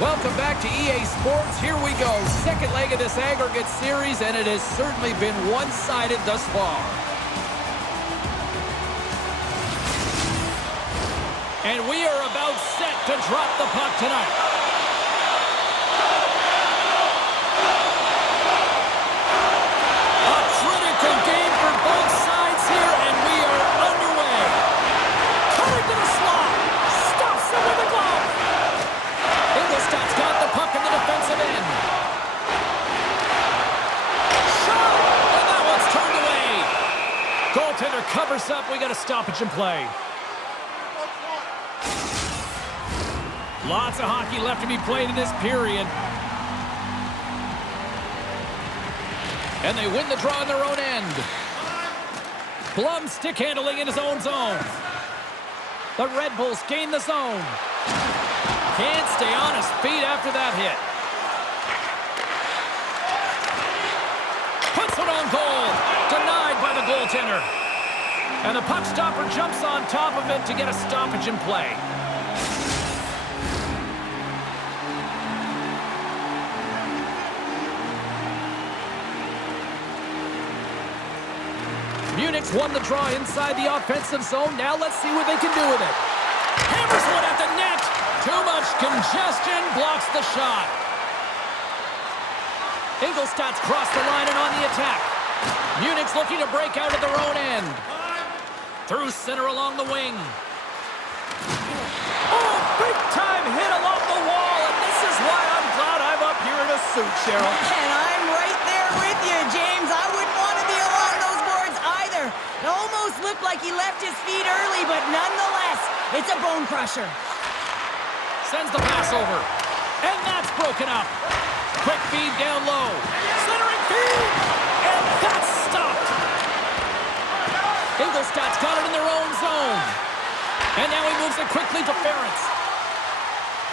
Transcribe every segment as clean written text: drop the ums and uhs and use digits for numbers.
Welcome back to EA Sports. Here we go. Second leg of this aggregate series, and it has certainly been one-sided thus far. And we are about set to drop the puck tonight. A critical game for both sides here, and we are underway. Coming to the slot. Stops it with a glove. Ingolstadt's got the puck in the defensive end. Shot! And that one's turned away. Goaltender covers up. We got a stoppage in play. Lots of hockey left to be played in this period. And they win the draw in their own end. Blum stick handling in his own zone. The Red Bulls gain the zone. Can't stay on his feet after that hit. Puts it on goal. Denied by the goaltender. And the puck stopper jumps on top of it to get a stoppage in play. Munich's won the draw inside the offensive zone. Now let's see what they can do with it. Hammers one at the net. Too much congestion blocks the shot. Ingolstadt's crossed the line and on the attack. Munich's looking to break out of their own end. Through center along the wing. Oh, big time hit along the wall, and this is why I'm glad I'm up here in a suit, Cheryl. And I'm right there with you, James. I wouldn't want to be along those boards either. It almost looked like he left his feet early, but nonetheless, it's a bone crusher. Sends the pass over. And that's broken up. Quick feed down low. Centering feed. And that's stopped. Ingolstadt's got it in their own zone. And now he moves it quickly to Ferentz.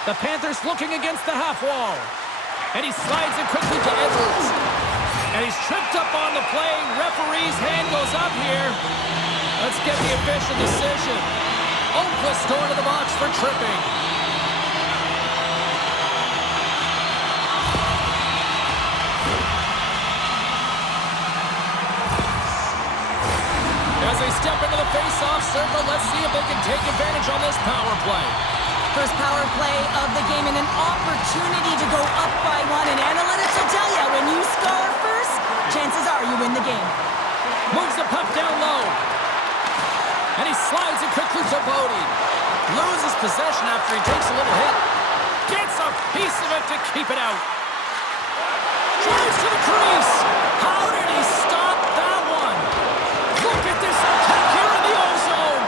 The Panthers looking against the half wall. And he slides it quickly to Edwards. And he's tripped up on the play. Referee's hand goes up here. Let's get the official decision. Almquist going to the box for tripping. As they step into the face-off circle, let's see if they can take advantage on this power play. First power play of the game and an opportunity to go up by one. And analytics will tell you, when you score first, chances are you win the game. Moves the puck down low. And he slides it quickly to Bodie. Loses possession after he takes a little hit. Gets a piece of it to keep it out. Drives to the crease. How did he stop that one? Look at this attack here in the O-zone.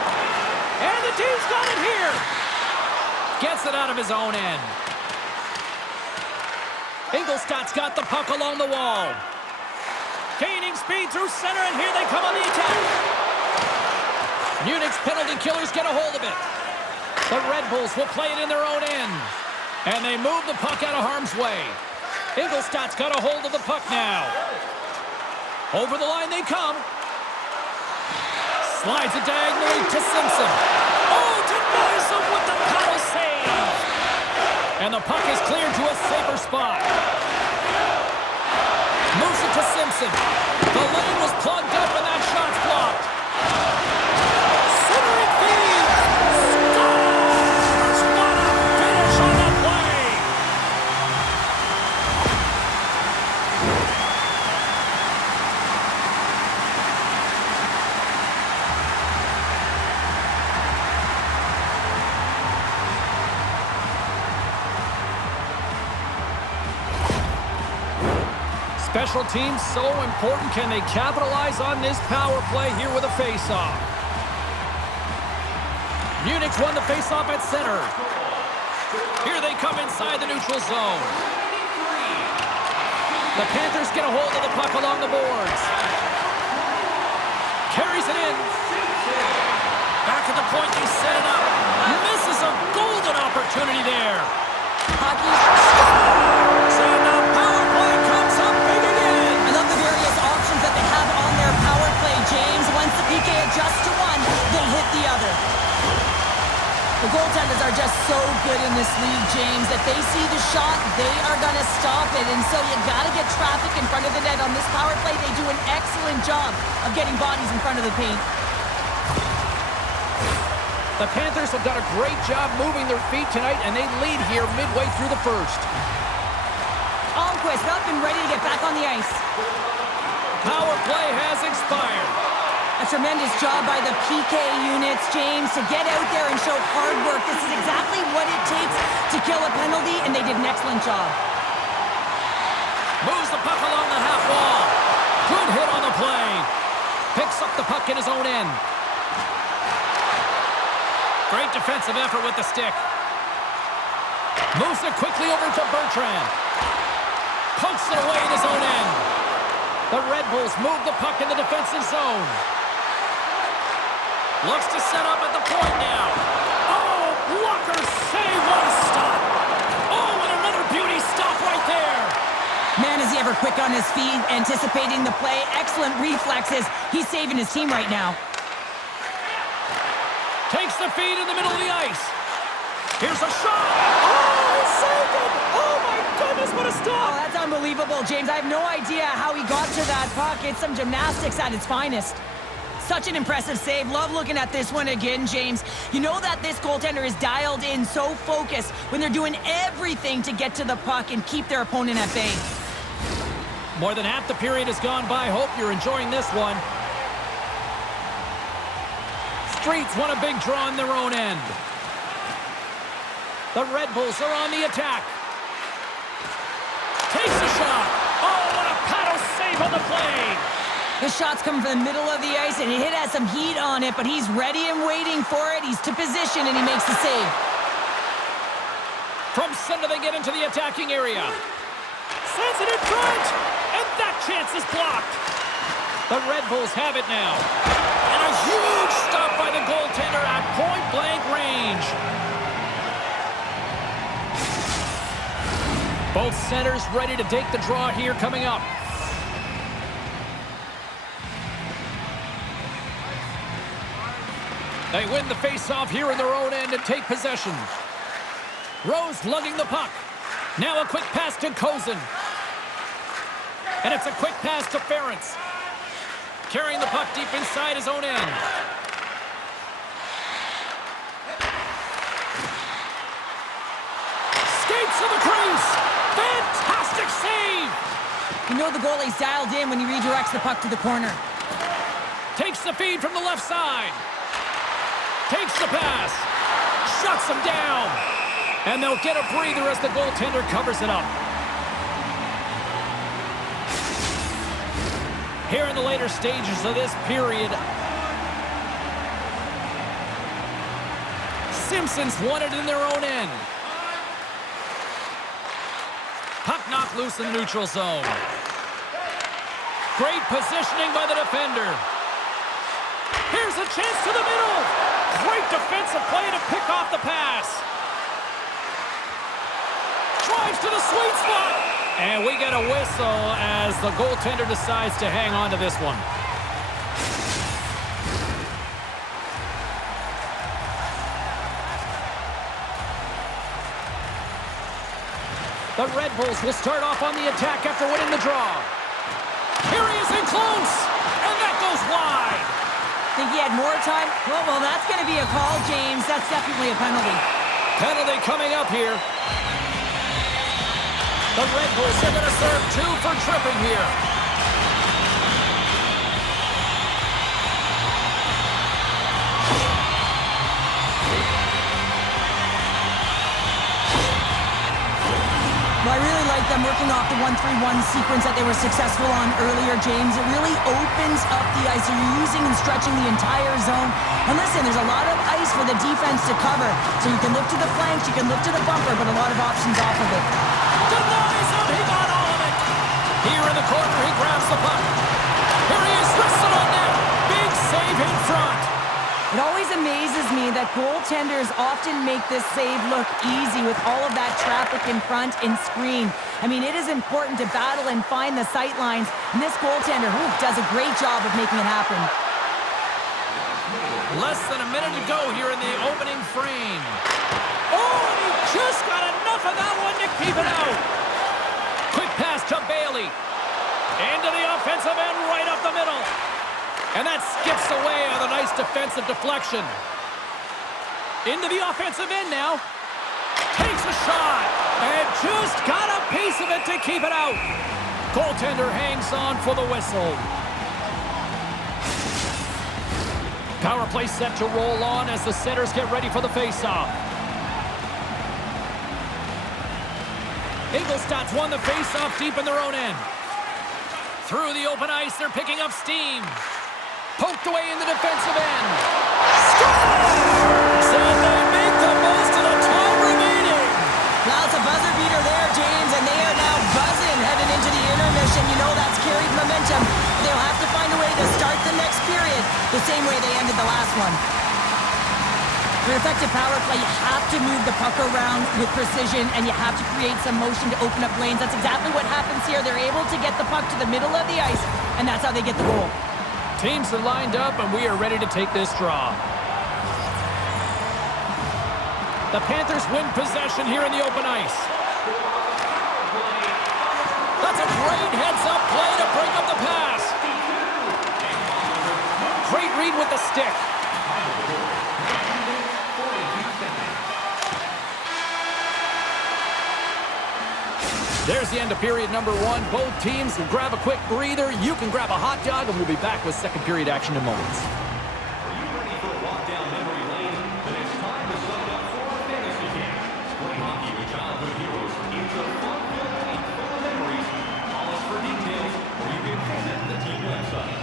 And the team's got it here. Gets it out of his own end. Ingolstadt's got the puck along the wall. Gaining speed through center, and here they come on the attack. Munich's penalty killers get a hold of it. The Red Bulls will play it in their own end. And they move the puck out of harm's way. Ingolstadt's got a hold of the puck now. Over the line they come. Slides it diagonally to Simpson. Oh, denies him with the paddle save. And the puck is cleared to a safer spot. Moves it to Simpson. The lane was plugged up and that shot's blocked. Centering feed. Scores! What a finish on the play. Special teams so important. Can they capitalize on this power play here with a face-off? Munich won the face-off at center. Here they come inside the neutral zone. The Panthers get a hold of the puck along the boards. Carries it in. Back at the point, they set it up. Misses a golden opportunity there. Hockey scores! And the power play comes up big again. I love the various options that they have on their power play, James. Once the PK adjusts to one, they hit the other. The goaltenders are just so good in this league, James. If they see the shot, they are going to stop it. And so you got to get traffic in front of the net. On this power play, they do an excellent job of getting bodies in front of the paint. The Panthers have done a great job moving their feet tonight, and they lead here midway through the first. Almquist up and ready to get back on the ice. Power play has expired. A tremendous job by the PK units, James, to get out there and show hard work. This is exactly what it takes to kill a penalty, and they did an excellent job. Moves the puck along the half wall. Good hit on the play. Picks up the puck in his own end. Great defensive effort with the stick. Moves it quickly over to Bertrand. Pokes it away in his own end. The Red Bulls move the puck in the defensive zone. Looks to set up at the point now. Oh, blocker save. What a stop. Oh, and another beauty stop right there. Man, is he ever quick on his feet, anticipating the play. Excellent reflexes. He's saving his team right now. Takes the feed in the middle of the ice. Here's a shot. Oh, he saved it. Oh, my goodness, what a Oh, stop. that's unbelievable, James. I have no idea how he got to that puck. It's some gymnastics at its finest. Such an impressive save. Love looking at this one again, James. You know that this goaltender is dialed in, so focused when they're doing everything to get to the puck and keep their opponent at bay. More than half the period has gone by. Hope you're enjoying this one. Streets want a big draw on their own end. The Red Bulls are on the attack. Takes a shot. Oh, what a paddle save on the play. The shot's coming from the middle of the ice, and it has some heat on it, but he's ready and waiting for it. He's to position, and he makes the save. From center, they get into the attacking area. Sends it in front, and that chance is blocked. The Red Bulls have it now. And a huge stop by the goaltender at point-blank range. Both centers ready to take the draw here coming up. They win the face-off here in their own end and take possession. Rose lugging the puck. Now a quick pass to Kozin. And it's a quick pass to Ferentz. Carrying the puck deep inside his own end. Skates to the crease. Fantastic save. You know the goalie's dialed in when he redirects the puck to the corner. Takes the feed from the left side. Takes the pass. Shuts him down. And they'll get a breather as the goaltender covers it up. Here in the later stages of this period, Simpson's won it in their own end. Puck knocked loose in the neutral zone. Great positioning by the defender. Here's a chance to the middle. Great defensive play to pick off the pass. Drives to the sweet spot. And we get a whistle as the goaltender decides to hang on to this one. The Red Bulls will start off on the attack after winning the draw. Here he is in close. And that goes wide. Think he had more time? Well, that's going to be a call, James. That's definitely a penalty. Penalty coming up here. The Red Bulls are going to serve 2 for tripping here. Well, I really like them working off the 1-3-1 sequence that they were successful on earlier, James. It really opens up the ice. So you're using and stretching the entire zone. And listen, there's a lot of ice for the defense to cover. So you can look to the flanks, you can look to the bumper, but a lot of options off of it. Denies him, he got all of it. Here in the corner, he grabs the puck. Here he is, wrestled on net. Big save in front. It always amazes me that goaltenders often make this save look easy with all of that traffic in front and screen. I mean, it is important to battle and find the sight lines, and this goaltender does a great job of making it happen. Less than a minute to go here in the opening frame. Oh, and he just got enough of that one to keep it out. Quick pass to Bailey. Into the offensive end, right up the middle. And that skips away on a nice defensive deflection. Into the offensive end now. Takes a shot. And just got a piece of it to keep it out. Goaltender hangs on for the whistle. Power play set to roll on as the centers get ready for the faceoff. Ingolstadt's won the faceoff deep in their own end. Through the open ice, they're picking up steam. Poked away in the defensive end. Scores! And they make the most of the time remaining. Well, it's a buzzer beater there, James, and they are now buzzing heading into the intermission. You know that's carried momentum. They'll have to find a way to start the next period the same way they ended the last one. For effective power play, you have to move the puck around with precision, and you have to create some motion to open up lanes. That's exactly what happens here. They're able to get the puck to the middle of the ice, and that's how they get the goal. Teams are lined up, and we are ready to take this draw. The Panthers win possession here in the open ice. That's a great heads-up play to break up the pass. Great read with the stick. There's the end of period number one. Both teams will grab a quick breather. You can grab a hot dog, and we'll be back with second period action in moments. Are you ready for a walk down memory lane? Then it's time to sign up for our fantasy game. Play hockey with childhood heroes. It's a fun-filled week full of memories. Call us for details, or you can visit the team website.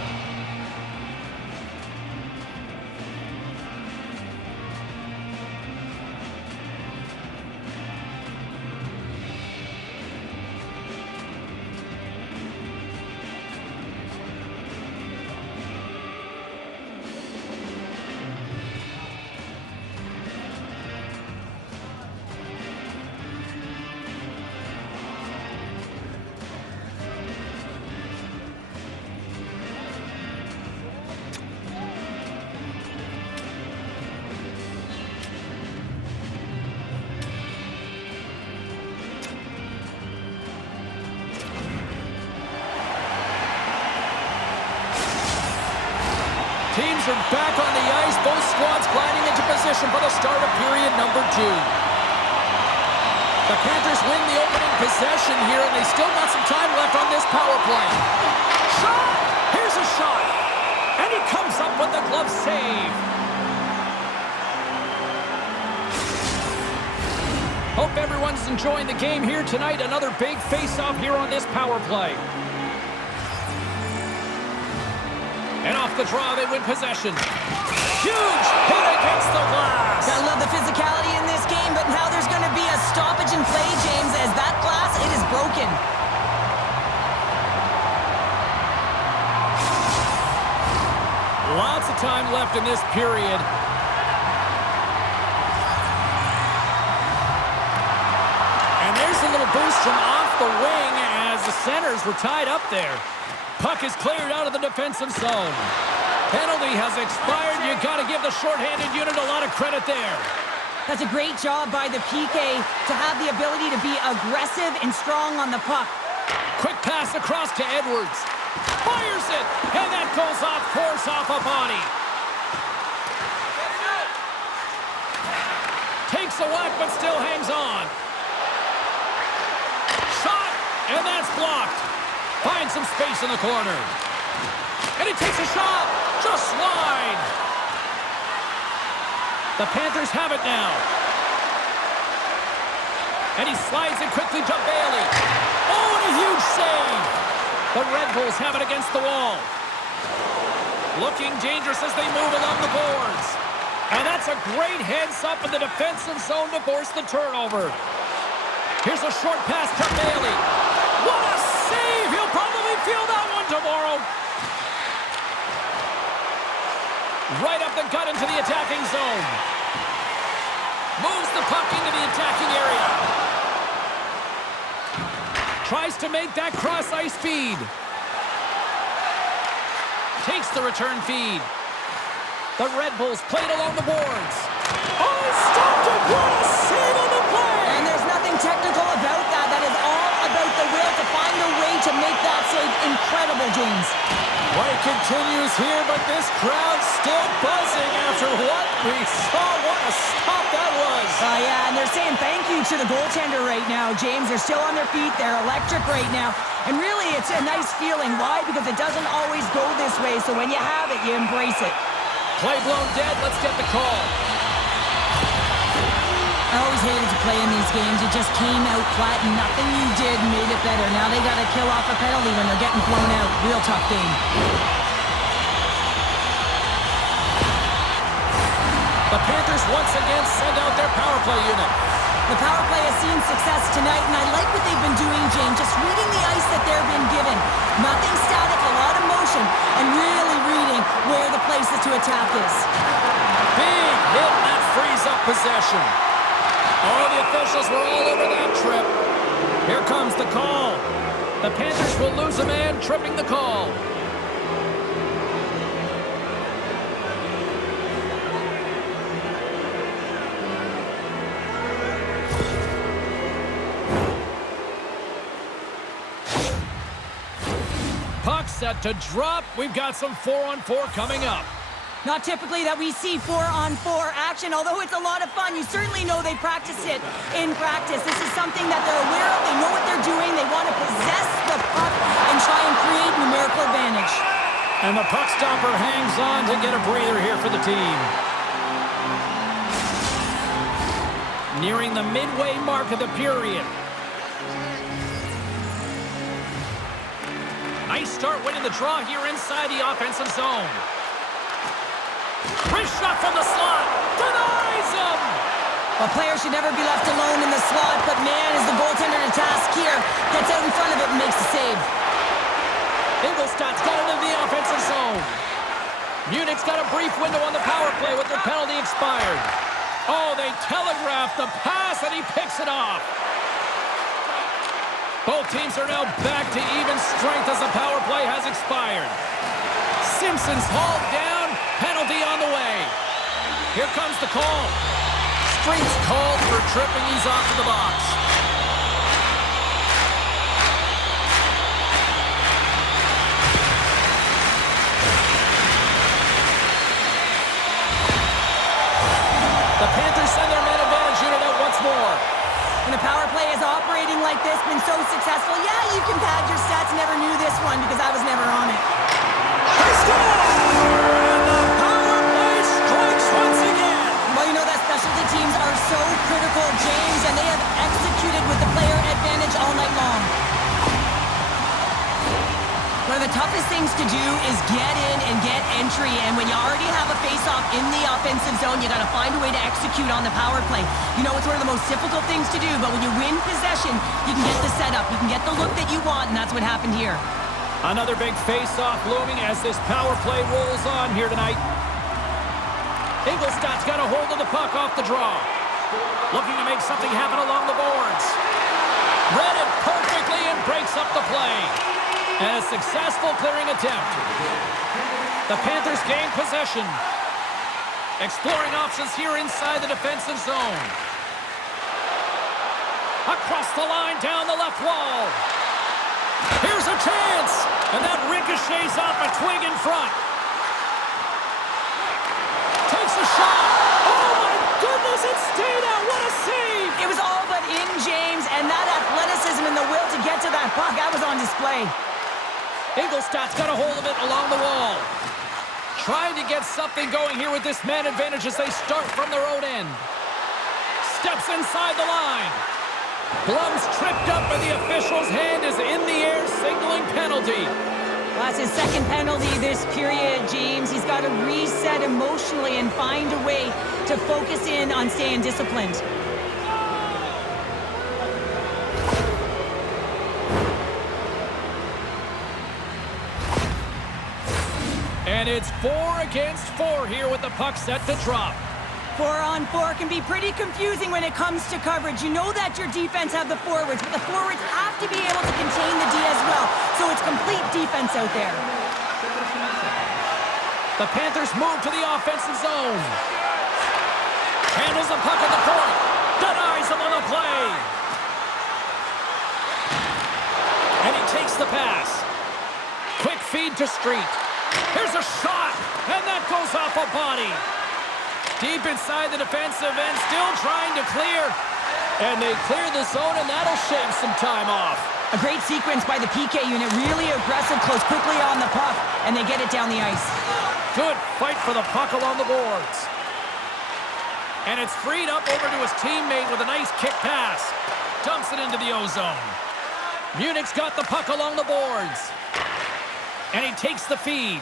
Teams are back on the ice. Both squads gliding into position for the start of period number two. The Panthers win the opening possession here, and they still got some time left on this power play. Shot! Here's a shot. And he comes up with the glove save. Hope everyone's enjoying the game here tonight. Another big face-off here on this power play. And off the draw, they win possession. Huge hit against the glass. Gotta love the physicality in this game, but now there's going to be a stoppage in play, James, as that glass, it is broken. Lots of time left in this period. And there's a little boost from off the wing as the centers were tied up there. Puck is cleared out of the defensive zone. Penalty has expired. You got to give the shorthanded unit a lot of credit there. That's a great job by the PK to have the ability to be aggressive and strong on the puck. Quick pass across to Edwards. Fires it, and that goes off, force off a body. Takes a whack, but still hangs on. Shot, and that's blocked. Finds some space in the corner. And he takes a shot. Just wide. The Panthers have it now. And he slides it quickly to Bailey. Oh, and a huge save. The Red Bulls have it against the wall. Looking dangerous as they move along the boards. And that's a great heads-up in the defensive zone to force the turnover. Here's a short pass to Bailey. What a save! He'll probably feel that one tomorrow. Right up the gut into the attacking zone. Moves the puck into the attacking area. Tries to make that cross-ice feed. Takes the return feed. The Red Bulls played along the boards. Oh, he stopped it! What a save on the play! And there's nothing technical about that. That is all about the will to find a way to make that save incredible, James. Play continues here, but this crowd's still buzzing after what we saw. What a stop that was! Yeah, and they're saying thank you to the goaltender right now, James. They're still on their feet. They're electric right now. And really, it's a nice feeling. Why? Because it doesn't always go this way, so when you have it, you embrace it. Play blown dead. Let's get the call. I always hated to play in these games. It just came out flat, and nothing you did made it better. Now they got to kill off a penalty when they're getting blown out. Real tough game. The Panthers once again send out their power play unit. The power play has seen success tonight, and I like what they've been doing, James. Just reading the ice that they're being given. Nothing static, a lot of motion, and really reading where the places to attack is. Big hit, and that frees up possession. Oh, the officials were all over that trip. Here comes the call. The Panthers will lose a man, tripping the call. Puck set to drop. We've got some 4-on-4 coming up. Not typically that we see 4-on-4 action, although it's a lot of fun. You certainly know they practice it in practice. This is something that they're aware of. They know what they're doing. They want to possess the puck and try and create numerical advantage. And the puck stopper hangs on to get a breather here for the team. Nearing the midway mark of the period. Nice start winning the draw here inside the offensive zone. Wrist shot from the slot. Denies him! A player should never be left alone in the slot, but man, is the goaltender to task here. Gets out in front of it and makes the save. Ingolstadt's got it in the offensive zone. Munich's got a brief window on the power play with their penalty expired. Oh, they telegraphed the pass, and he picks it off. Both teams are now back to even strength as the power play has expired. Simpson's hauled down. Penalty on the way. Here comes the call. Street's called for tripping. He's off to the box. The Panthers send their man advantage unit out once more. When the power play is operating like this, been so successful, yeah, you can pad your stats. Never knew this one because I was never on it. They score! And the power play strikes once again. Well, you know that specialty teams are so critical, James, and they have executed with the player advantage all night long. One of the toughest things to do is get in and get entry, and when you already have a face-off in the offensive zone, you got to find a way to execute on the power play. You know, it's one of the most difficult things to do, but when you win possession, you can get the setup, you can get the look that you want, and that's what happened here. Another big face-off looming as this power play rolls on here tonight. Ingolstadt's got a hold of the puck off the draw. Looking to make something happen along the boards. Read it perfectly and breaks up the play. And a successful clearing attempt. The Panthers gain possession. Exploring options here inside the defensive zone. Across the line, down the left wall. Here's a chance! And that ricochets off a twig in front. Takes a shot. Oh my goodness, it stayed out. What a save! It was all but in, James, and that athleticism and the will to get to that puck, that was on display. Ingolstadt's got a hold of it along the wall. Trying to get something going here with this man advantage as they start from their own end. Steps inside the line. Blum's tripped up and the official's hand is in the air signaling penalty. That's his second penalty this period, James. He's got to reset emotionally and find a way to focus in on staying disciplined. And it's 4 against 4 here with the puck set to drop. 4-on-4 can be pretty confusing when it comes to coverage. You know that your defense have the forwards, but the forwards have to be able to contain the D as well. So it's complete defense out there. The The Panthers move to the offensive zone. Handles the puck at the point. Denies him on the play. And he takes the pass. Quick feed to Street. Here's a shot. And that goes off a body. Deep inside the defensive end. Still trying to clear. And they clear the zone, and that'll shave some time off. A great sequence by the PK unit. Really aggressive, close quickly on the puck. And they get it down the ice. Good fight for the puck along the boards. And it's freed up over to his teammate with a nice kick pass. Dumps it into the O-zone. Munich's got the puck along the boards. And he takes the feed.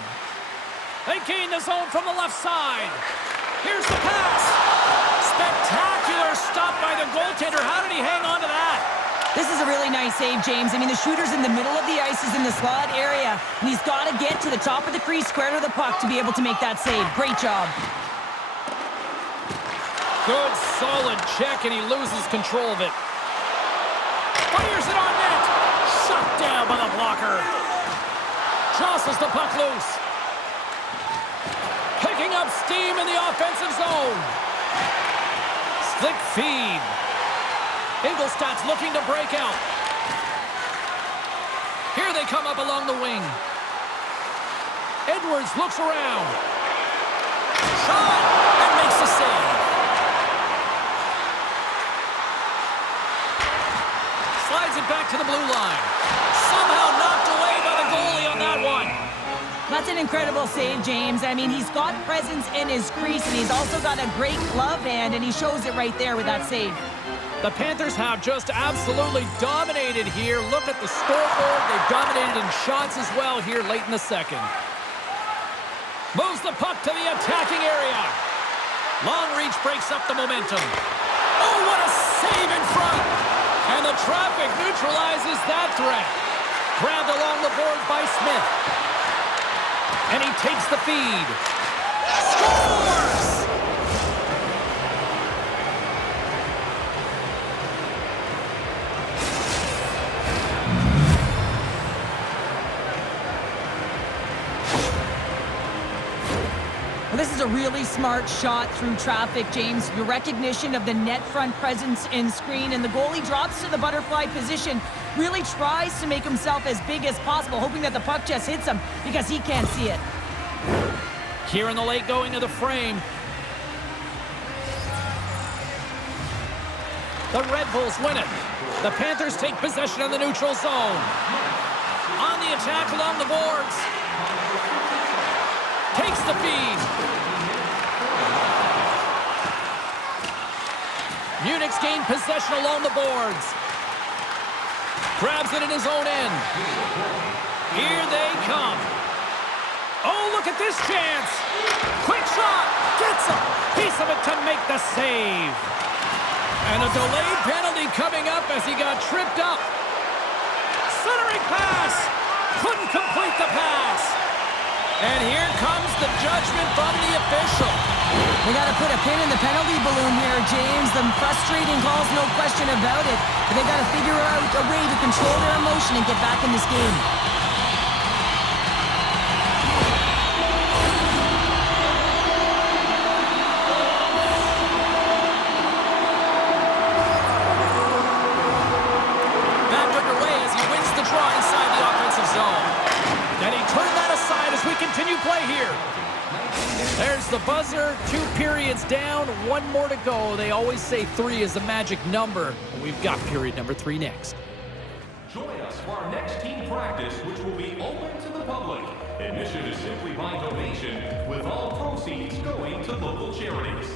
They gain the zone from the left side. Here's the pass. Spectacular stop by the goaltender. How did he hang on to that? This is a really nice save, James. I mean, the shooter's in the middle of the ice. He's in the slot area. And he's got to get to the top of the crease, square to the puck, to be able to make that save. Great job. Good, solid check, and he loses control of it. Fires it on net. Shut down by the blocker. Jostles the puck loose. Picking up steam in the offensive zone. Slick feed. Ingolstadt's looking to break out. Here they come up along the wing. Edwards looks around. Shot! And makes the save. Slides it back to the blue line. Somehow knocked away by the goalie on that one. That's an incredible save, James. I mean, he's got presence in his crease, and he's also got a great glove hand, and he shows it right there with that save. The Panthers have just absolutely dominated here. Look at the scoreboard. They've dominated in shots as well here late in the second. Moves the puck to the attacking area. Long reach breaks up the momentum. Oh, what a save in front. And the traffic neutralizes that threat. Grabbed along the board by Smith. And he takes the feed. Scores! This is a really smart shot through traffic, James. Your recognition of the net front presence in screen, and the goalie drops to the butterfly position, really tries to make himself as big as possible, hoping that the puck just hits him because he can't see it. Here in the late going of the frame. The Red Bulls win it. The Panthers take possession of the neutral zone. On the attack along the boards. Takes the feed. Munich's gained possession along the boards. Grabs it in his own end. Here they come. Oh, look at this chance. Quick shot. Gets a piece of it to make the save. And a delayed penalty coming up as he got tripped up. Centering pass. Couldn't complete the pass. And here comes the judgment from the official. They got to put a pin in the penalty balloon here, James. The frustrating calls, no question about it. But they got to figure out a way to control their emotion and get back in this game. Back underway as he wins the draw inside the offensive zone. And he turned that aside as we continue play here. There's the buzzer. 2 periods down, 1 more to go. They always say 3 is the magic number. We've got period number 3 next. Join us for our next team practice, which will be open to the public. Admission is simply by donation, with all proceeds going to local charities.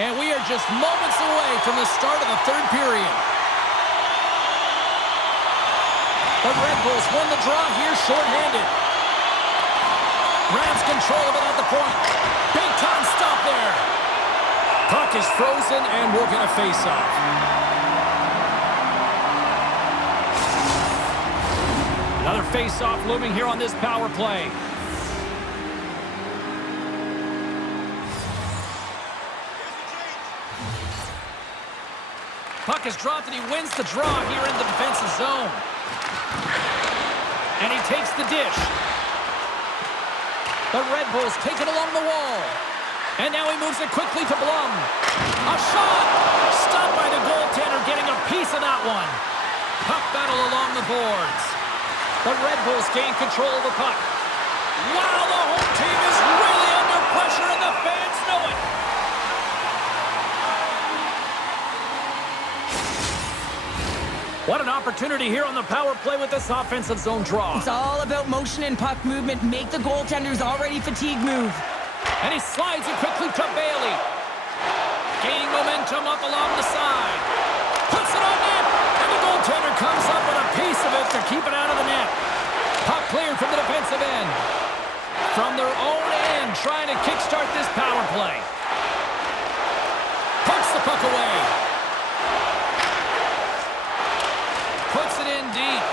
And we are just moments away from the start of the third period. The Red Bulls won the draw here shorthanded. Grabs control of it at the point. Big time stop there. Puck is frozen and we're going to face off. Another face-off looming here on this power play. Puck is dropped and he wins the draw here in the defensive zone. And he takes the dish. The Red Bulls take it along the wall. And now he moves it quickly to Blum. A shot! Stopped by the goaltender, getting a piece of that one. Puck battle along the boards. The Red Bulls gain control of the puck. Wow, the home team is really under pressure and the fans know it. What an opportunity here on the power play with this offensive zone draw. It's all about motion and puck movement. Make the goaltender's already fatigued move. And he slides it quickly to Bailey. Gaining momentum up along the side. Puts it on net. And the goaltender comes up with a piece of it to keep it out of the net. Puck cleared from the defensive end. From their own end, trying to kickstart this power play. Puts the puck away. Puts it in deep.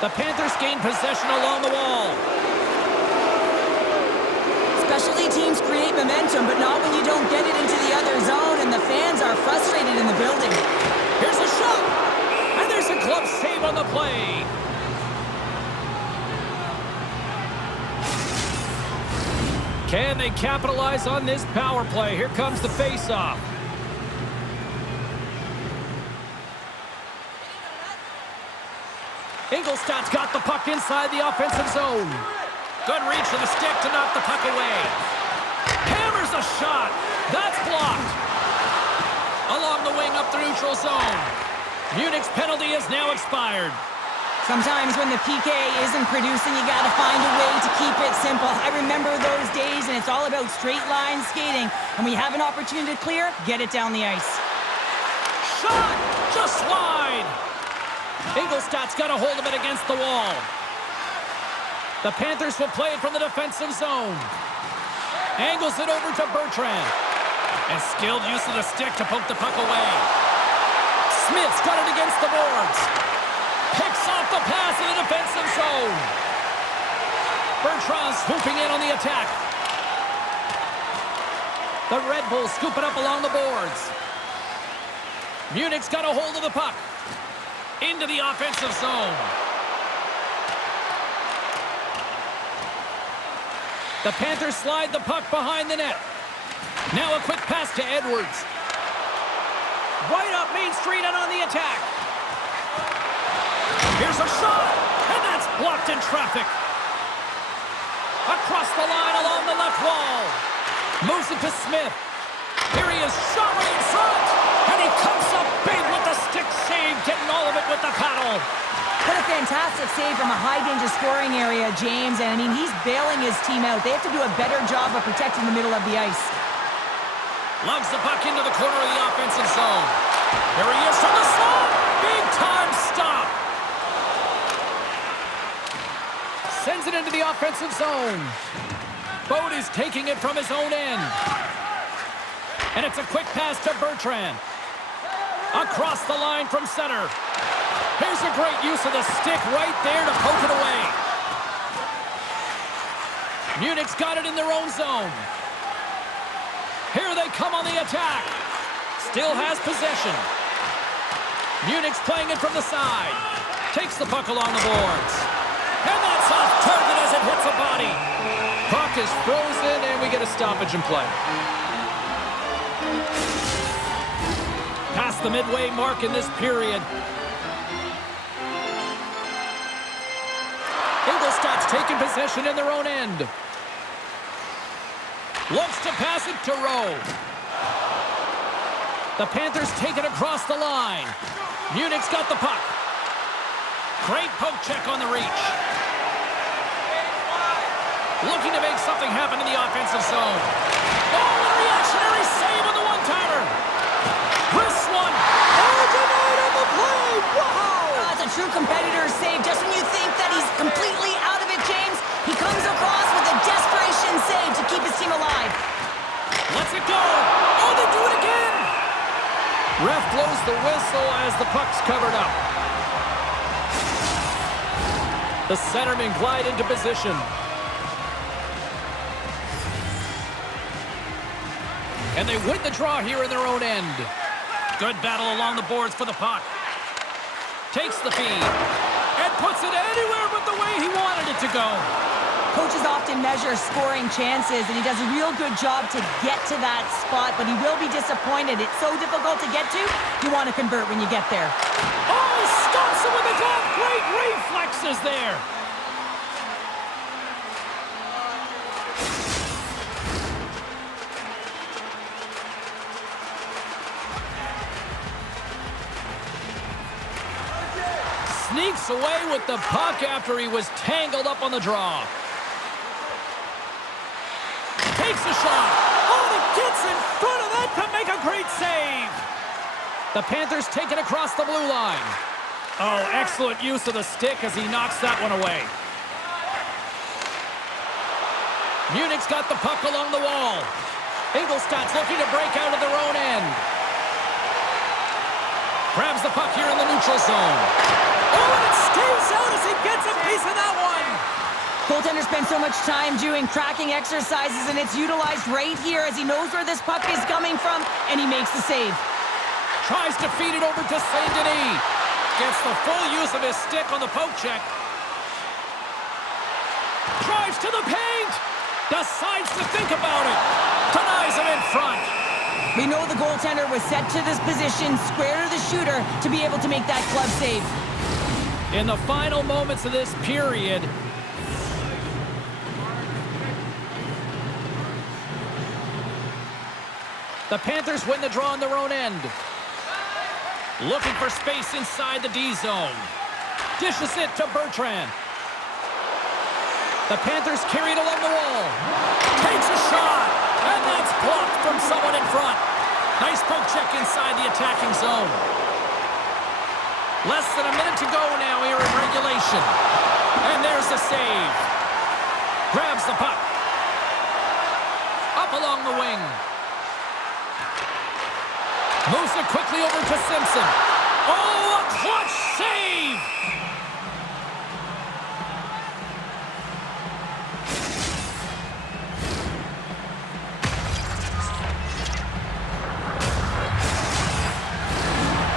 The Panthers gain possession along the wall. Specialty teams create momentum, but not when you don't get it into the other zone, and the fans are frustrated in the building. Here's a shot, and there's a glove save on the play. Can they capitalize on this power play? Here comes the face-off. Ingolstadt's got the puck inside the offensive zone. Good reach to the stick to knock the puck away. Hammers a shot. That's blocked. Along the wing up the neutral zone. Munich's penalty has now expired. Sometimes when the PK isn't producing, you got to find a way to keep it simple. I remember those days, and it's all about straight line skating. And when you have an opportunity to clear, get it down the ice. Shot! Just wide! Ingolstadt's got a hold of it against the wall. The Panthers will play it from the defensive zone. Angles it over to Bertrand. And skilled use of the stick to poke the puck away. Smith's got it against the boards. Picks off the pass in the defensive zone. Bertrand swooping in on the attack. The Red Bulls scoop it up along the boards. Munich's got a hold of the puck. Into the offensive zone. The Panthers slide the puck behind the net. Now a quick pass to Edwards. Right up Main Street and on the attack. Here's a shot, and that's blocked in traffic. Across the line along the left wall. Moves it to Smith. Here he is, shot right in front. And he comes up big with the stick save, getting all of it with the paddle. What a fantastic save from a high-danger scoring area, James. And, I mean, he's bailing his team out. They have to do a better job of protecting the middle of the ice. Lugs the puck into the corner of the offensive zone. Here he is from the slot. Big-time stop. Sends it into the offensive zone. Bodie's taking it from his own end. And it's a quick pass to Bertrand. Across the line from center. Here's a great use of the stick right there to poke it away. Munich's got it in their own zone. Here they come on the attack. Still has possession. Munich's playing it from the side. Takes the puck along the boards. And that's off target as it hits a body. Puck is frozen and we get a stoppage in play. Past the midway mark in this period. Ingolstadt's taking possession in their own end. Looks to pass it to Rowe. The Panthers take it across the line. Munich's got the puck. Great poke check on the reach. Looking to make something happen in the offensive zone. Oh, a reactionary save on the true competitor's save. Just when you think that he's completely out of it, James, he comes across with a desperation save to keep his team alive. Lets it go. Oh, they do it again. Ref blows the whistle as the puck's covered up. The centermen glide into position. And they win the draw here in their own end. Good battle along the boards for the puck. Takes the feed. And puts it anywhere but the way he wanted it to go. Coaches often measure scoring chances, and he does a real good job to get to that spot, but he will be disappointed. It's so difficult to get to, you want to convert when you get there. Oh, he stumps him with the glove. Great reflexes there. Sneaks away with the puck after he was tangled up on the draw. Takes a shot. Oh, he gets in front of that to make a great save. The Panthers take it across the blue line. Oh, excellent use of the stick as he knocks that one away. Munich's got the puck along the wall. Ingolstadt's looking to break out of their own end. Grabs the puck here in the neutral zone. Oh, and it stays out as he gets a piece of that one. Goaltender spends so much time doing tracking exercises, and it's utilized right here as he knows where this puck is coming from, and he makes the save. Tries to feed it over to Saint-Denis. Gets the full use of his stick on the poke check. Drives to the paint. Decides to think about it. Denies him in front. We know the goaltender was set to this position, square to the shooter, to be able to make that glove save. In the final moments of this period, the Panthers win the draw on their own end. Looking for space inside the D zone. Dishes it to Bertrand. The Panthers carry it along the wall. Takes a shot. And that's blocked from someone in front. Nice poke check inside the attacking zone. Less than a minute to go now here in regulation. And there's the save. Grabs the puck. Up along the wing. Moves it quickly over to Simpson. Oh, a clutch save!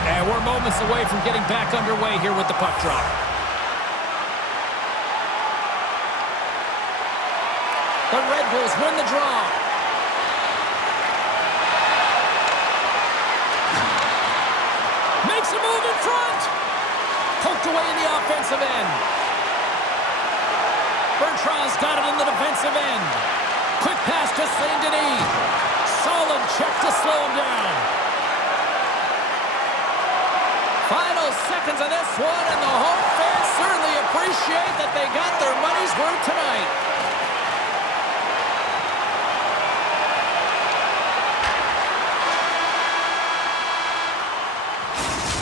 And we're moments away from getting back underway here with the puck drop. The Red Bulls win the draw. Makes a move in front. Poked away in the offensive end. Bertrand's got it in the defensive end. Quick pass to Saint-Denis. Solid check to slow him down. Final seconds of this one, and the home fans certainly appreciate that they got their money's worth tonight.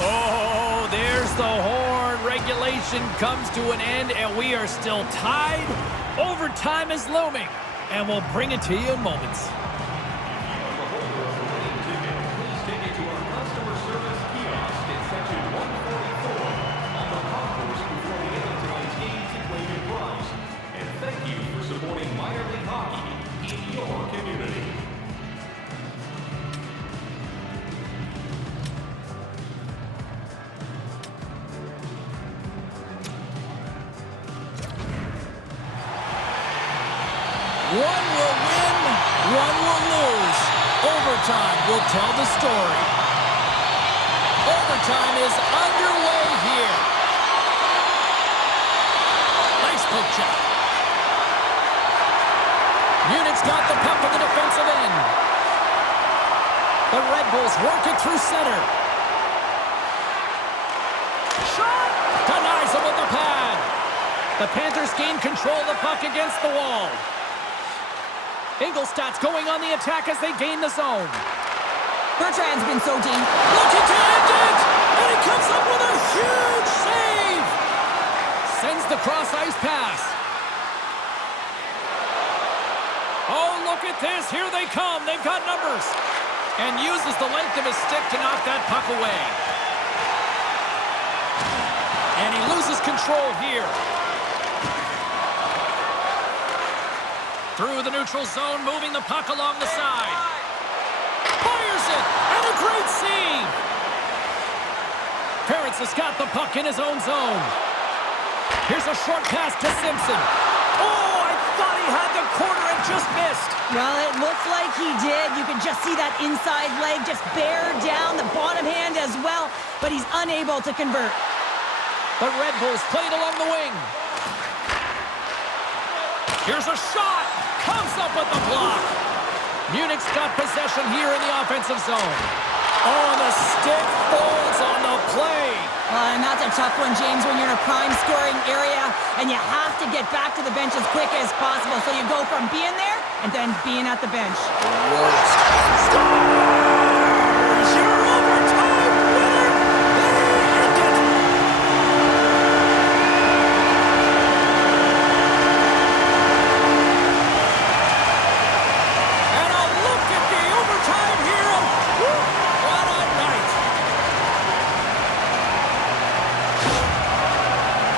Oh, there's the horn. Regulation comes to an end, and we are still tied. Overtime is looming, and we'll bring it to you in moments. One will win, one will lose. Overtime will tell the story. Overtime is underway here. Nice poke check. Munich's got the puck in the defensive end. The Red Bulls work it through center. Shot! Denies him with the pad. The Panthers gain control of the puck against the wall. Ingolstadt's going on the attack as they gain the zone. Bertrand's been so deep. Looking to end it! And he comes up with a huge save! strength of his stick to knock that puck away. And he loses control here. Through the neutral zone, moving the puck along the side. Fires it, and a great save. Ferentz has got the puck in his own zone. Here's a short pass to Simpson. Oh, I thought he had the corner and just missed. Well, it looked like he did. You could just see that inside leg just bear down, the bottom hand as well, but he's unable to convert. The Red Bulls played along the wing. Here's a shot. Comes up with the block. Munich's got possession here in the offensive zone. Oh, and the stick folds on the play. And that's a tough one, James, when you're in a prime scoring area and you have to get back to the bench as quick as possible. So you go from being there and then being at the bench. Scores! Your overtime winner! They end it! And a look at the overtime here. What a night!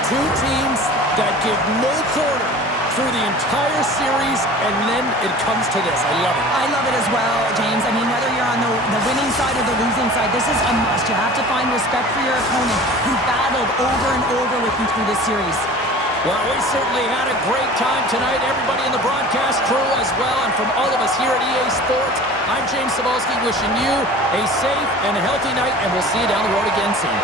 Two teams that give no quarter through the entire series, and then it comes to this. I love it. I love it as well, James. I mean, whether you're on the winning side or the losing side, this is a must. You have to find respect for your opponent who battled over and over with you through this series. Well, we certainly had a great time tonight. Everybody in the broadcast crew as well, and from all of us here at EA Sports, I'm James Cebulski wishing you a safe and healthy night, and we'll see you down the road again soon.